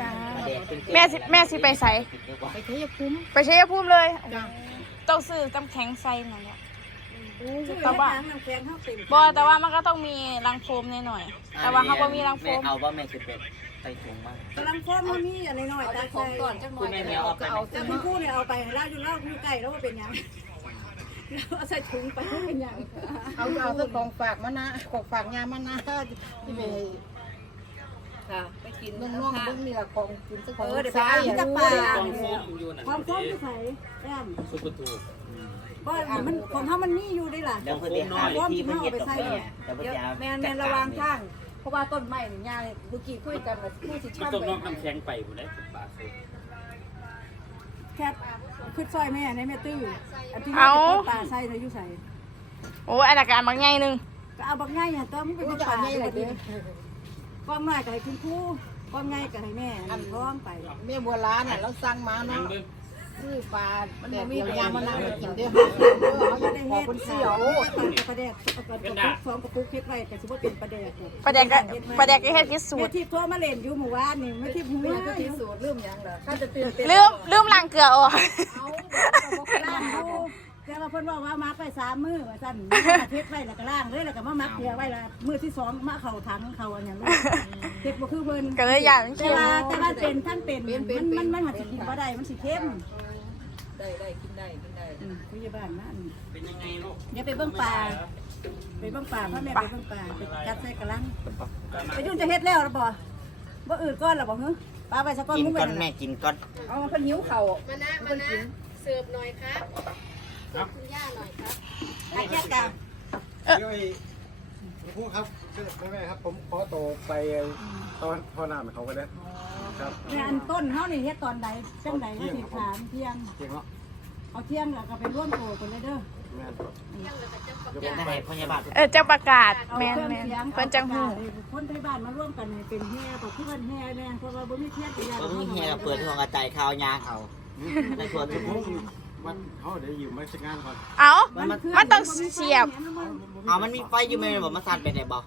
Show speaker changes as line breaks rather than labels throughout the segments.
จ้า
มาแดกเป็น
แม่สิแม่สิไปใส่
ไปเทยภูมิ
ไปชัยภูมิเลย
จ้ะ
ต้องซื้อน้ำแข็งใส่นั่นแหละ
ชื่อ
แต่ว่า
น้ำแข็งเข้าเป็น
บ่แต่ว่ามันก็ต้องมีรังโฟมหน่อยๆแต่ว่าเขาบ่มีรังโฟ
แม่
ม
เอาว่าแม่สิเป็นไปถุงมาก
กำลังฟ้อมมันมีอะไรหน่อยตาใส่ก่อนจังหน่
คุ
อ
ณ
ย
แม่แม่เอาไปไหม
แต่คุณพูดเนี่ยเอาไปเล่าอยู่เล่าอยู่ใกล้แล้วว่าเป็นยังเอาใส่ถุงไปเป็นยัง
เอาเอาสักของฝากมานะของฝากยามานะที่ไป
ค่ะ ไปกิน
น้องๆเบิ่งนี่ล่ะของกินสักของ
เออเดี๋ยวไป
ซ้าย
อ่าน
อะ
กับปลา
ต้องโฟมอยู่นั่น
ความฟ้อมที่ใส่แอม
ซุปเปอร์ทู
ก็มันของเขามันมีอยู่ได้ล่ะ
เดี๋ยวเพื่อนหาวิธีเพื่อนเห็ดดอกไม้เดี๋ยวเพื่อนจะ
แม่นแม่นระวังข้าง เพราะว่าต้นไม้นี่ยาเมื่อกี้คุยกันว่าผู้สิ
มัน
ช่ำ
ต้อง
ไป
นอกน้ำแข็งไปหมดเลยสิบบาทเลย
แค่ขึ้นซอยแม่ในแม่ตื้ออันที่ปลาใส่เธออยู่ใส่
โอ้อันดับการบางใหญ่หนึง
ก็เอาบักง่ายอย่างตัวมันเป็น
มัน
ป
จะ
ลา
เอา
ให
ไง
ญ่
ล่ะ
เล
เด้
ย ก้อนง่ายก็ให้คุณครูก้อนง่ายก็ให้แม่อันพร้อมไป
แม่บัวล้านน่ะเราสั่งมา
นั่
เนาะ
งเบิ่ง
ซื้อปลาแต่เดียวยามานะมากินเด้อเขาจะได้ขอคนเสียว
ประเด็กประเด็กสองกระปุกคิดไว้แต่สมมติเป็นประเด็ก
ประเด็กก็ประเด็กก็เฮ็ดพิสู
แม่
จน์
ที่ทั่วมาเล่นอยู่หมู่บ้านนี่ไม่ที่หูก็ที่สูตรลืมยังเหรอถ้าจะตื่นเต้น
ลืมลืมล้างเกลือออก
ล่างดู แต่ว่าเพิ่นบอกว่ามักไปสามมือว่าซั่นเทปไว้แล้วก็ล่างเลยแล้วก็มามักเกลือไว้ละมือที่สองมาเข่าถังเข่าอันอย่างลูกเทปบ่คือเพิ่น
ก็เลยอย่าง
แต่
เค็ม
ว่าแต่ว่าเป็นท่านเป็นมันมันมันหัดสิกินบ่ได้มันสิเข้ม
ได้ได้กินได้กินได้
อืมพยาบาลนั่น
เป็นยังไงลูก
อย่าไปเบิ่งป่าไปเบิ่งป่าพ่อแม่ไปเบิ่งป่าไปจับใส่กระลังไปยุ่งจะเฮ็ดแล้วหรือบ่บ่อื่นก้อนหรอบ่ฮึปลาไปสักก้อน
กิน
มุ้งไป
ก้อน
นั่น
แม่
น่ะ
กินก้อน
เอาเพิ่นหิวเข่า
มานะมานะเสิร์ฟหน่อยครับ คุณย่าหน่อยครับ
ไอ้แค่กลาง
เดี๋ยวไอ้ผู้ครับไม่ไม่ครับ ผมขอโตวไปตอนพ่อหน้าเขาก็ได้ครับ
แม่อันต้นเฮานี่เฮ็ดตอนใดจังใดเฮาสิถามเที่ยง
เก่งเนาะ
เอาเที่ยงแล้วก็ไปร่วมโตกันเลยเด้อ
แม่น
เป็นได้พยาบาล
เออจะประกาศ
เอา
แม่น
เครื่อง
แม่น
เสียง
เพิ่นจังหู้
คนไทยบ้านมาร่วมกันให้เป็นแห่ต่อที่วันแห่แม่เพราะว่าบ่มีเที่ยงก็ยา
ก็มีเฮียเปิดทองกระจายข่าวยางเอาในทัวร์ทุก
ผ มมันเขาเดี๋ยวอยู่มาสักงานก่อน
เอ้า
มันมัน
มันต้องเสียบ
เอามันมีไฟอยู่ไหมบอกมาสั่นไปไหนบอก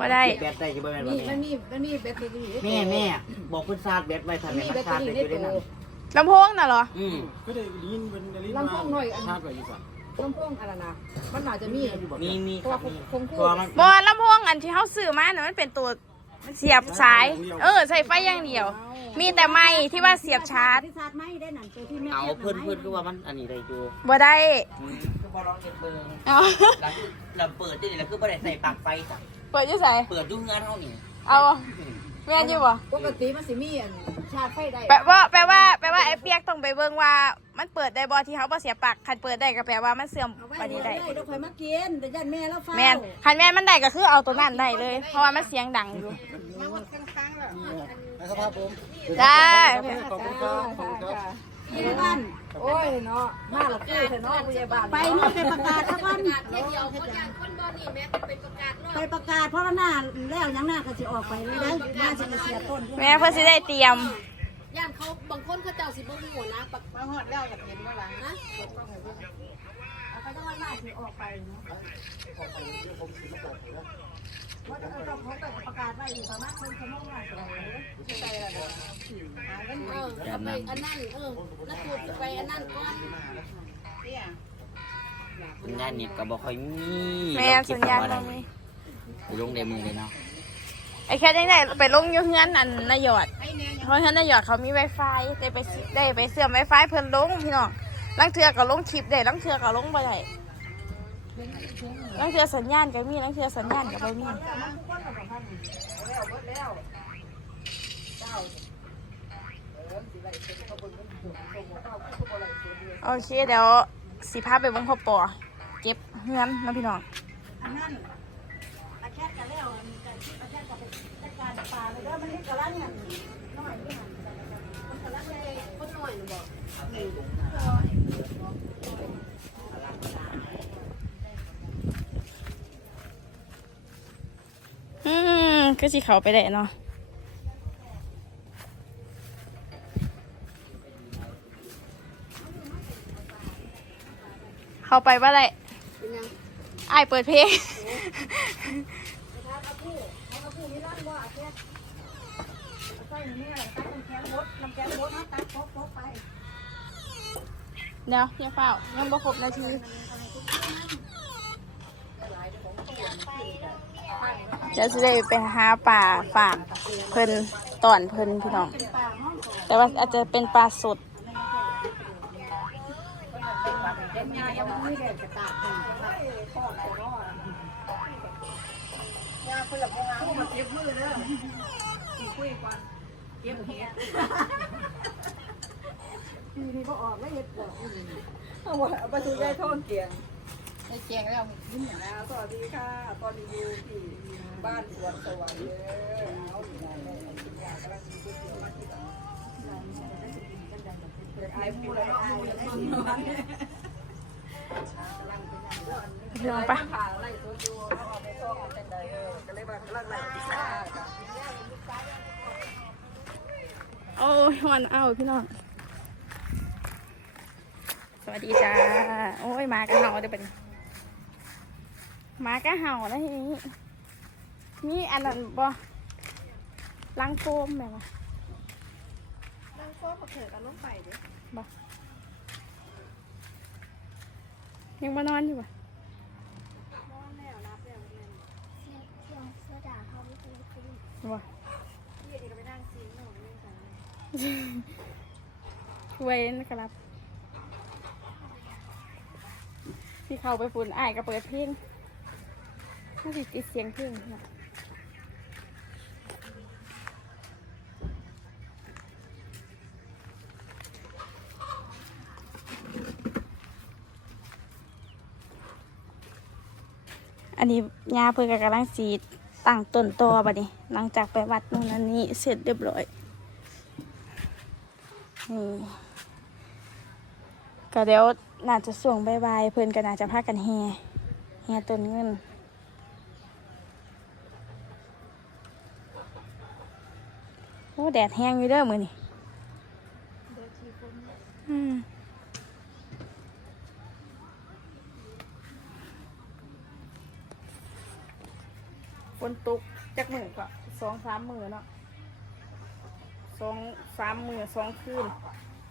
บ่ได้
แบตได้อยู่ไหมบอก
นี่มัน
แม่
มีมันมีแบตเตอรี่
แม่แม่บอกคุณซาดแบตไว้ทำไมมันซาดไปอยู่ได้นั่น
ลำโพงน่ะเหรอ
อืม
ก็ได้ยินเป็นลิ้น
ลำโพงหน่อยอัน
ชาติไปอยู่ก่อน
ลำโพงอะไรนะมันน่าจะมี
มีมีครับมี
คงคู่
ตัวมัน
บ่ลำโพงอันที่เขาซื้อมาน่ะมันเป็นตัว เสียบสาย เออ ใส่ไฟอย่างเดียว มีแต่ไม้ที่ว่าเสียบชาร์จ
ที่ชาร์จไม่ได้นั่นตัวที่แม่
เอาเพื่อนเพื่อนก็ว่ามันอันนี้ได้อยู่
บ่ได้
คือบอลองเก็บเบอร์
เอา
แล้วเราเปิดที่นี่แล้วคือบ่ได้ใส่ปลั๊กไฟจ้ะ
เปิดอยู่ไส
เปิดยุ่งงานเท่านี้
เอา แม่นอยู่บ่
ปกติมันสิมีอันชาร์จไฟได้
แปลว่าแปลว่าแปลว่าไอ้เปียกต้องไปเบิ่งว่า มันเปิดได้บ่ที่เขาบ่เสียบปลั๊กคันเปิดได้ก็แปลว่ามันเสื่อม
เอาไว้
ปานนี้ได้
เดี๋ยวคอยมากินเดี๋ยวยันแม่แล้วฟ้า
แม่นคันแม่นมันได้ก็คือเอาตัวนั้นได้เลย เพราะว่ามันเสียงดังอยู่
นะครับผม
ได้
ขอบคุณครับขอบคุณครับ
ที่บ้าน
โอ้ยเนาะมาละคือเถอะเนาะพยาบาล
ไปนู่นไปประกาศสักวัน
ประกาศเที่ยวเดียวคนอย่างคนบอนี่แม่เป็นประกาศรอบ
ไปประกาศเพราะว่าหน้าแล้วยังหน้าก็จะออกไปเลยนะหน้าจะเสียต้น
แม่เพิ่นสิได้เตรียม
ย่านเขาบางคนเขาเจ้าสิบ่ฮู้นะปัก
มาฮอดแล้วอยากเห็นว่าหลัง
นะ
เขาจะว่าหน้าจะออกไป ว่าจะต้องเขาไปประกาศไว้อยู่ประมาณคนชั่วโมงละสอง
เออแล้วไปอันนั้นเออแล้วพูดไปอันนั้นก่อน
สัญญาณเน็ตก็บ่ค่อยมี
แม่สัญญาณบ่มี
ลงในมือเลยเนาะ
ไอ้แค่จังได๋ไปลงยู่เฮือนอันนายอดเพราะฉะนั้นนายอดเขามี Wi-Fi ได้ไปได้ไปเสื่อม Wi-Fi เพิ่นลงพี่น้องลังเทือก็ลงคลิปได้ลังเทือก็ลงบ่ได้ ลังเทื่อสัญญาณก็มีลังเทื่อสัญญาณก็บ่มีโอเคเดี๋ยวสิพาไปเบิ่งพ่อปอเก็บเฮือนนะพี่น้อง
อันนั้นอาแค่กันแล้วมีการคิดอาแค่กับจัดการป่าเลยแล้วมันนี่กระไรเงี้ยน้อยนี่มันกระไรเลย
คนหน่อยบอก
อืม ก็สิเขาไปแหละเนาะเขาไปว่า
อะได้
ไอเปิดเพลง
เดี๋
ยวยังเปล่ายังบ่ครบนาที เดี๋ยวจะได้ไปหาป่าฝากเพิ่นตอนเพิ่นพี่น้อง แต่ว่าอาจจะเป็นปลาสด
เอามือเด็กกระตากหนึ่งกระตากข้อได้อคุยก่อนเก็บเห็ด
ปีนี้ก็ออกแล้วเห็ดดอก
เอาว่าเอาไปสู่ยายทอนเกียง ไอ้เกียงแล้วยิ้มนะสวัสดีค่ะตอนนี้อยู่ที่บ้านสวนสวรรค์เด้อเอาอยู่ไหนได้กินยากำลังกินก๋วยเตี๋ยวมานเปิดไอายพูดแล้วไอายเลย
พี่น้องปะ
ผ่านไล่ตัวอยู่เรื่องป็นไดออก็เลยบ้านกำลังไล่พิซซ่า
โอ้ยวันเอาพี่น้อง สวัสดีจ้า โอ้ย มากระเหาเดี๋ยวเป็น หมากระเห่าแล้วทีนี้นี่อันนั้นบ่ล้างโฟมแบบว่า
บางโคตรเถิดเอาลงไปเด้อ
ยังมานอนอยู่ป่ะ
นอนแล้วรับแล้วแม่นเสียเสียเสียด่าเขาไม่เคยคุย
บ่
พี่นี่ก็ไปนั่งซีนหนูเล่นกัน
ช่วยนะครับที่เขาไปฝุ่นอ้ายก็เปิดเพลง น่าสิติดเสียงเพลงเนาะอันนี้ยาเพื่อกกำลังสีตั้งต้นตอบัดนี้ หลังจากไปวัดนู่นนั่นนี่เสร็จเรียบร้อยนี่ก็เดี๋ยวน่าจะส่งบายบายเพื่อนก็น่าจะพากันแฮแฮต้นเงิน อ้แดดแห้งอยู่เด้อมือนี่ฝนตกจักมือก็สองสามมือเนาะสองสามมือสองคืน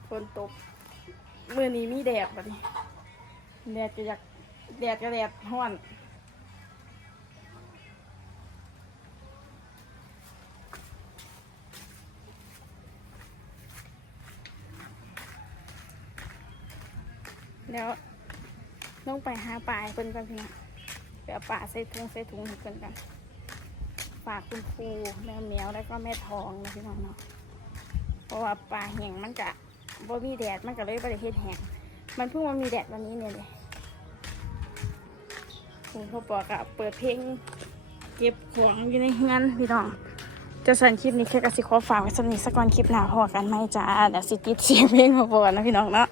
ฝนตกมือนี้มีแดดบัดนี้แดดก็อยากแดดก็แดดห้อน แล้วต้องไปหาปลาเพิ่นกันพี่น้องไปเอาปลาใส่ถุงใส่ถุงให้เพิ่นกันฝากคุณครูแม่เหมียวแล้วก็แม่ทองนะพี่น้องเนาะเพราะว่าปลาแห้งมันกะบ่มีแดดมันก็เลยบ่ได้เฮ็ดแห้งมันเพิ่งมามีแดดวันนี้เนี่ยเลยผมพ่อปอกะเปิดเพลงเก็บของอยู่ในงานพี่น้องจะสั่นคลิปนี้แค่กสิขอฝากไว้สำหรับนิทสักวันคลิปหน้าพอกันไหมจ้าเดี๋ยวสิติดเสียงเพลงมาบอกนะพี่น้องเนาะ